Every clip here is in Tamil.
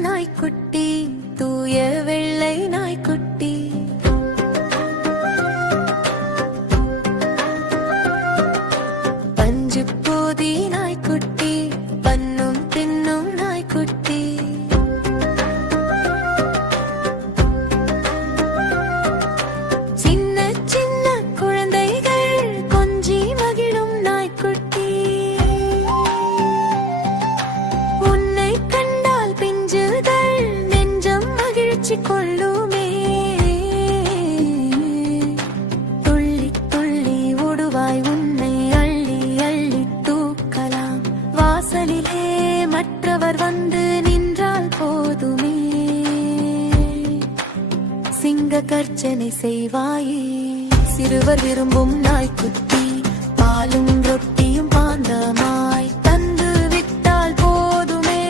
நாய்க்குட்டி, தூய வெள்ளை நாய்க்குட்டி. பஞ்சு போதி நாய்க்குட்டி, பன்னும் தின்னும் நாய்க்குட்டி. சின்ன சின்ன குழந்தைகள் கொஞ்சி மகிழும் நாய்க்குட்டி. உன்னை கண்டால் பிஞ்சுதல் நெஞ்சம் மகிழ்ச்சி கொள்ளுமே. துள்ளி துள்ளி ஓடுவாய் உன்னை அள்ளி அள்ளி தூக்கலாம். வாசலிலே மற்றவர் வந்து நின்றால் போதுமே. சிங்க கர்ஜனை செய்வாயே, சிறுவர் விரும்பும் நாய்க்குட்டி. பாலும் ரொட்டியும் பாந்தமாய் தந்து விட்டால் போதுமே.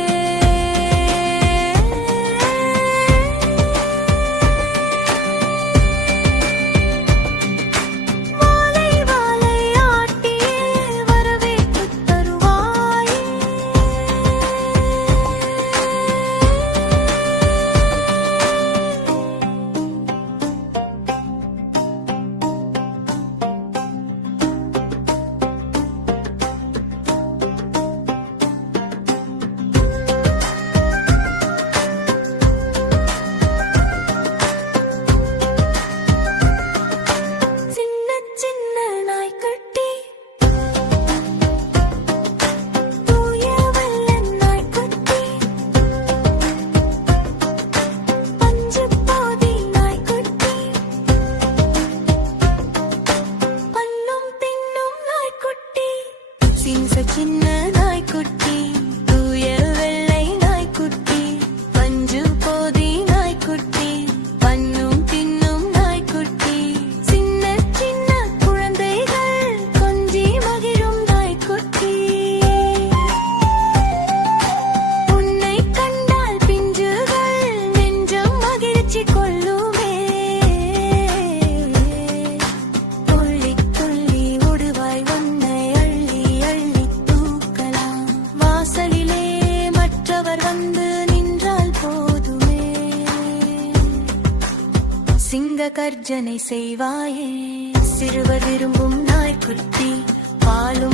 வாலை வாலை ஆட்டியே வரவேற்று தருவாயே. சின்ன சின்ன நாய்க்குட்டி, தூய வெள்ளை நாய்க்குட்டி. பஞ்சு போதி நாய்க்குட்டி, பல்லும் தின்னும் நாய்க்குட்டி. சின்ன நாய்க்குட்டி, தூய வெள்ளை நாய்க்குட்டி. பஞ்சு போதி நாய்க்குட்டி, பன்னும் தின்னும் நாய்க்குட்டி. சின்ன சின்ன குழந்தைகள் கொஞ்சி மகிழும் நாய்க்குட்டி. உன்னை கண்டால் பிஞ்சுகள் நெஞ்சம் மகிழ்ச்சி கொள்ளுமே. துள்ளி துள்ளி ஓடுவாய் உன்னை அள்ளி அள்ளி தூக்கலாம். வாசலிலே மற்றவர் வந்து நின்றால் போதுமே. சிங்க கர்ஜனை செய்வாயே, சிறுவர் விரும்பும் நாய்க்குட்டி. பாலும்